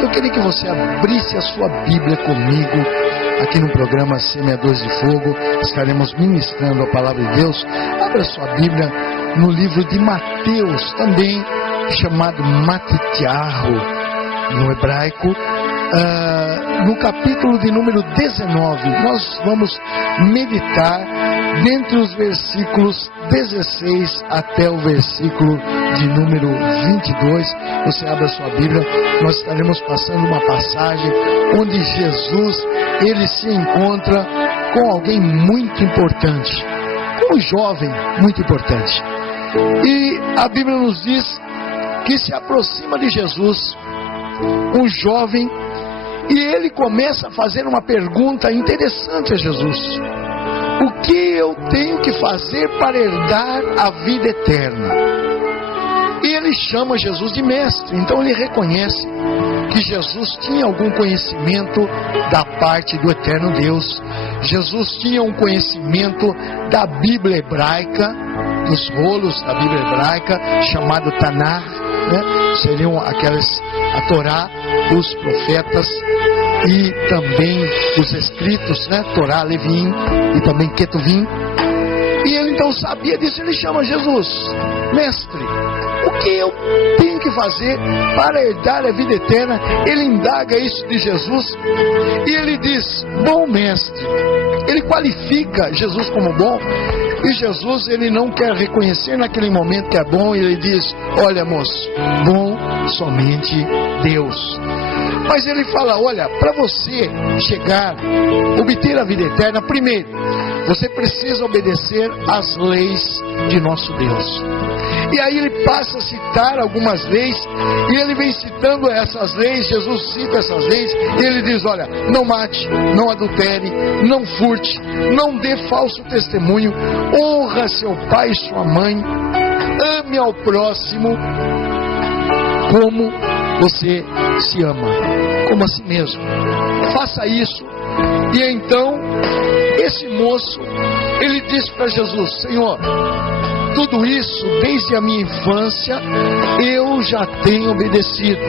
Eu queria que você abrisse a sua Bíblia comigo aqui no programa Semeadores de Fogo. Estaremos ministrando a palavra de Deus. Abra sua Bíblia no livro de Mateus, também chamado Matitiahu no hebraico, no capítulo de número 19. Nós vamos meditar dentre os versículos 16 até o versículo de número 22. Você abre a sua Bíblia. Nós estaremos passando uma passagem onde Jesus, ele se encontra com alguém muito importante, com um jovem muito importante. E a Bíblia nos diz que se aproxima de Jesus um jovem, e ele começa a fazer uma pergunta interessante a Jesus: o que eu tenho que fazer para herdar a vida eterna? E ele chama Jesus de mestre. Então ele reconhece que Jesus tinha algum conhecimento da parte do eterno Deus. Jesus tinha um conhecimento da Bíblia hebraica, dos rolos da Bíblia hebraica, chamado Tanar, né? Seriam aquelas, a Torá, os profetas e também os escritos, né? Torá, Levim e também Ketuvim. E ele então sabia disso. Ele chama Jesus: mestre, o que eu tenho que fazer para herdar a vida eterna? Ele indaga isso de Jesus e ele diz: bom mestre. Ele qualifica Jesus como bom, e Jesus, ele não quer reconhecer naquele momento que é bom. Ele diz: olha, moço, bom somente Deus. Mas ele fala: olha, para você chegar, obter a vida eterna, primeiro, você precisa obedecer às leis de nosso Deus. E aí ele passa a citar algumas leis, e ele vem citando essas leis. Jesus cita essas leis, e ele diz: olha, não mate, não adultere, não furte, não dê falso testemunho, honra seu pai e sua mãe, ame ao próximo como você se ama, como a si mesmo. Faça isso. E então esse moço, ele diz para Jesus: Senhor, tudo isso desde a minha infância eu já tenho obedecido.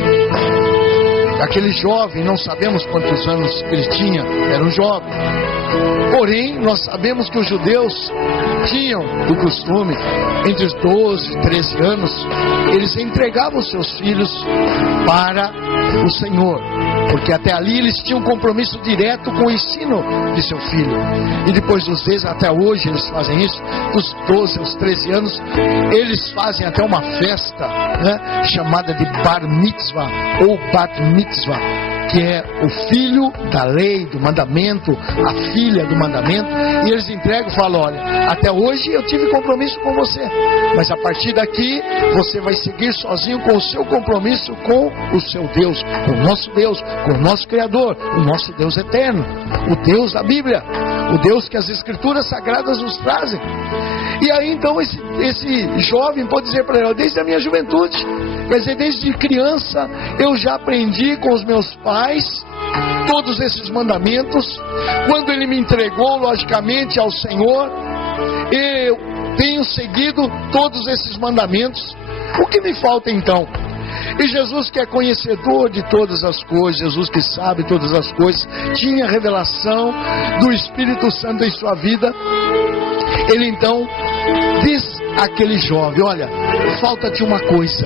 Aquele jovem, não sabemos quantos anos ele tinha, era um jovem. Porém, nós sabemos que os judeus tinham o costume, entre os 12 e 13 anos, eles entregavam seus filhos para o Senhor, porque até ali eles tinham um compromisso direto com o ensino de seu filho. E depois dos 10, até hoje eles fazem isso, dos 12 aos 13 anos, eles fazem até uma festa, né, chamada de Bar Mitzvah ou Bat Mitzvah, que é o filho da lei, do mandamento, a filha do mandamento. E eles entregam e falam: olha, até hoje eu tive compromisso com você, mas a partir daqui você vai seguir sozinho com o seu compromisso com o seu Deus, com o nosso Criador, o nosso Deus eterno, o Deus da Bíblia, o Deus que as Escrituras Sagradas nos trazem. E aí então esse jovem pode dizer para ele: desde a minha juventude, quer dizer, desde criança eu já aprendi com os meus pais todos esses mandamentos. Quando ele me entregou, logicamente, ao Senhor, eu tenho seguido todos esses mandamentos. O que me falta então? E Jesus, que é conhecedor de todas as coisas, Jesus que sabe todas as coisas, tinha revelação do Espírito Santo em sua vida. Ele então diz àquele jovem: olha, falta-te uma coisa.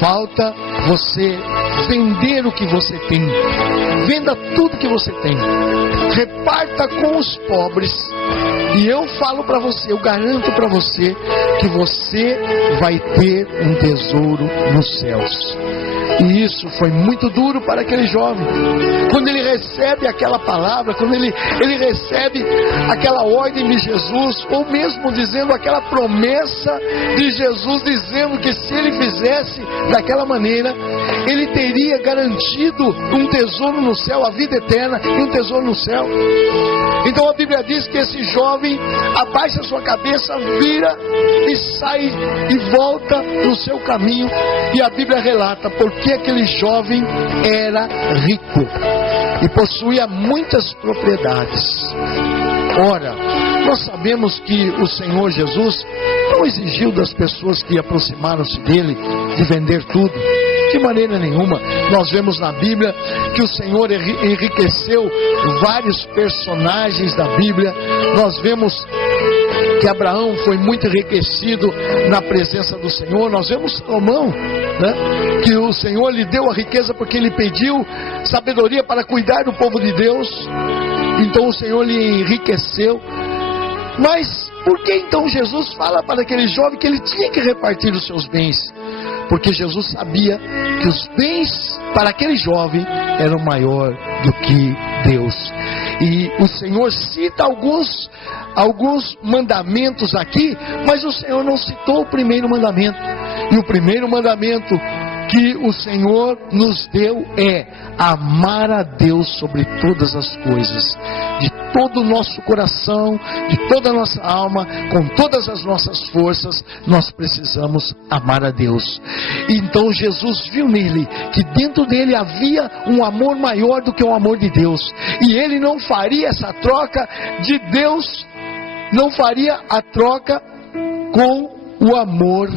Falta você vender o que você tem. Venda tudo que você tem, reparta com os pobres, e eu falo para você, eu garanto para você, que você vai ter um tesouro nos céus. E isso foi muito duro para aquele jovem. Quando ele recebe aquela palavra, quando ele recebe aquela ordem de Jesus, ou mesmo dizendo aquela promessa de Jesus, dizendo que se ele fizesse daquela maneira, ele teria garantido um tesouro no céu, a vida eterna e um tesouro no céu. Então a Bíblia diz que esse jovem abaixa sua cabeça, vira e sai e volta no seu caminho. E a Bíblia relata porque aquele jovem era rico e possuía muitas propriedades. Ora, nós sabemos que o Senhor Jesus não exigiu das pessoas que aproximaram-se dele de vender tudo. De maneira nenhuma. Nós vemos na Bíblia que o Senhor enriqueceu vários personagens da Bíblia. Nós vemos que Abraão foi muito enriquecido na presença do Senhor. Nós vemos Salomão, né? Que o Senhor lhe deu a riqueza porque ele pediu sabedoria para cuidar do povo de Deus. Então o Senhor lhe enriqueceu. Mas por que então Jesus fala para aquele jovem que ele tinha que repartir os seus bens? Porque Jesus sabia que os bens para aquele jovem eram maior do que Deus. E o Senhor cita alguns mandamentos aqui, mas o Senhor não citou o primeiro mandamento. E o primeiro mandamento que o Senhor nos deu é amar a Deus sobre todas as coisas, de todo o nosso coração, de toda a nossa alma, com todas as nossas forças. Nós precisamos amar a Deus. Então Jesus viu nele que dentro dele havia um amor maior do que o amor de Deus, e ele não faria essa troca de Deus, não faria a troca com o amor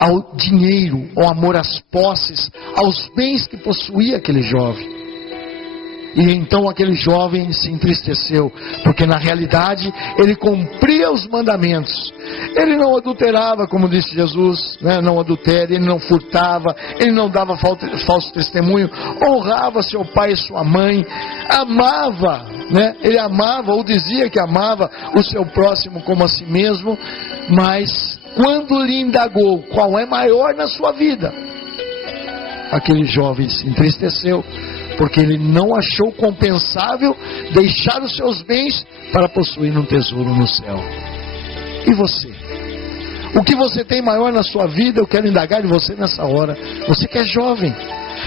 ao dinheiro, ao amor às posses, aos bens que possuía aquele jovem. E então aquele jovem se entristeceu, porque na realidade ele cumpria os mandamentos. Ele não adulterava, como disse Jesus, né? Não adultera, ele não furtava, ele não dava falso testemunho, honrava seu pai e sua mãe, amava, né? Ele amava ou dizia que amava o seu próximo como a si mesmo. Mas quando lhe indagou qual é maior na sua vida, aquele jovem se entristeceu, porque ele não achou compensável deixar os seus bens para possuir um tesouro no céu. E você? O que você tem maior na sua vida? Eu quero indagar de você nessa hora. Você que é jovem,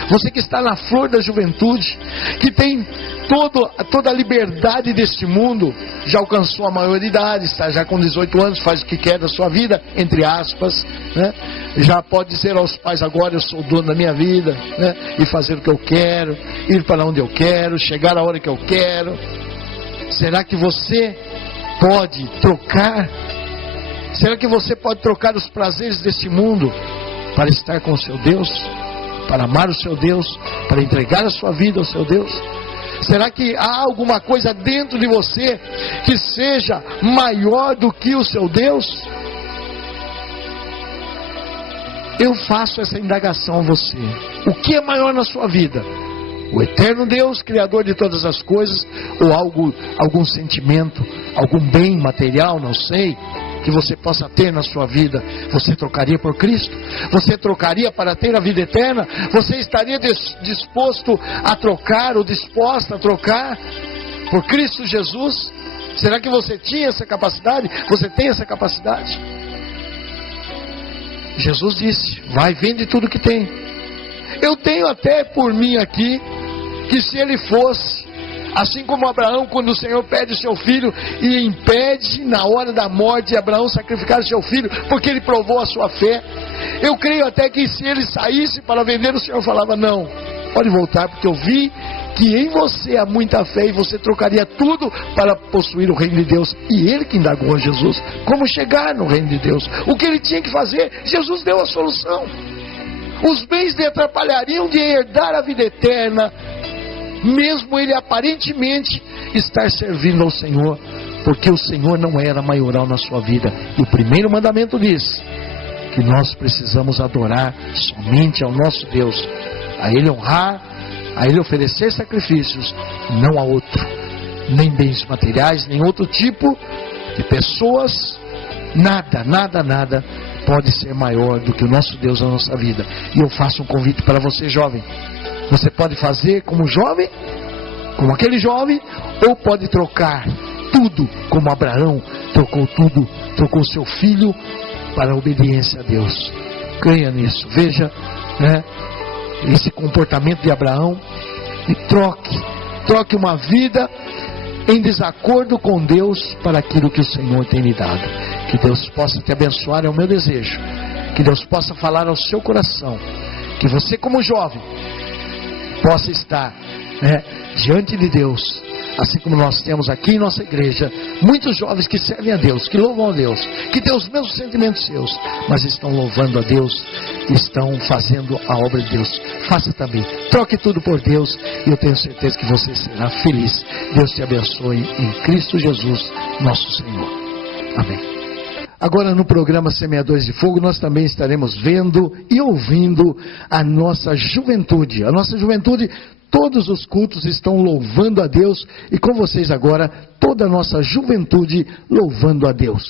você que está na flor da juventude, que tem toda a liberdade deste mundo, já alcançou a maioridade, está já com 18 anos, faz o que quer da sua vida, entre aspas, né? Já pode dizer aos pais: agora eu sou o dono da minha vida, né? E fazer o que eu quero, ir para onde eu quero, chegar a hora que eu quero. Será que você pode trocar? Será que você pode trocar os prazeres deste mundo para estar com o seu Deus? Para amar o seu Deus? Para entregar a sua vida ao seu Deus? Será que há alguma coisa dentro de você que seja maior do que o seu Deus? Eu faço essa indagação a você. O que é maior na sua vida? O eterno Deus, Criador de todas as coisas, ou algum sentimento, algum bem material, não sei, que você possa ter na sua vida? Você trocaria por Cristo? Você trocaria para ter a vida eterna? Você estaria disposto a trocar, ou disposta a trocar por Cristo Jesus? Será que você tinha essa capacidade? Você tem essa capacidade? Jesus disse: vai, vende tudo que tem. Eu tenho até por mim aqui, que se ele fosse assim como Abraão, quando o Senhor pede o seu filho e impede na hora da morte de Abraão sacrificar o seu filho, porque ele provou a sua fé, eu creio até que se ele saísse para vender, o Senhor falava: não, pode voltar, porque eu vi que em você há muita fé e você trocaria tudo para possuir o reino de Deus. E ele que indagou a Jesus como chegar no reino de Deus, o que ele tinha que fazer. Jesus deu a solução. Os bens lhe atrapalhariam de herdar a vida eterna, mesmo ele aparentemente estar servindo ao Senhor, porque o Senhor não era maioral na sua vida. E o primeiro mandamento diz que nós precisamos adorar somente ao nosso Deus, a Ele honrar, a Ele oferecer sacrifícios, não a outro, nem bens materiais, nem outro tipo de pessoas. Nada pode ser maior do que o nosso Deus na nossa vida. E eu faço um convite para você, jovem. Você pode fazer como jovem, como aquele jovem, ou pode trocar tudo, como Abraão trocou tudo, trocou seu filho para a obediência a Deus. Creia nisso, veja, né, esse comportamento de Abraão, e troque uma vida em desacordo com Deus para aquilo que o Senhor tem lhe dado. Que Deus possa te abençoar, é o meu desejo. Que Deus possa falar ao seu coração, que você como jovem possa estar, né, diante de Deus, assim como nós temos aqui em nossa igreja muitos jovens que servem a Deus, que louvam a Deus, que têm os mesmos sentimentos seus, mas estão louvando a Deus estão fazendo a obra de Deus. Faça também. Troque tudo por Deus e eu tenho certeza que você será feliz. Deus te abençoe em Cristo Jesus, nosso Senhor. Amém. Agora no programa Semeadores de Fogo nós também estaremos vendo e ouvindo a nossa juventude. A nossa juventude, todos os cultos estão louvando a Deus e com vocês agora toda a nossa juventude louvando a Deus.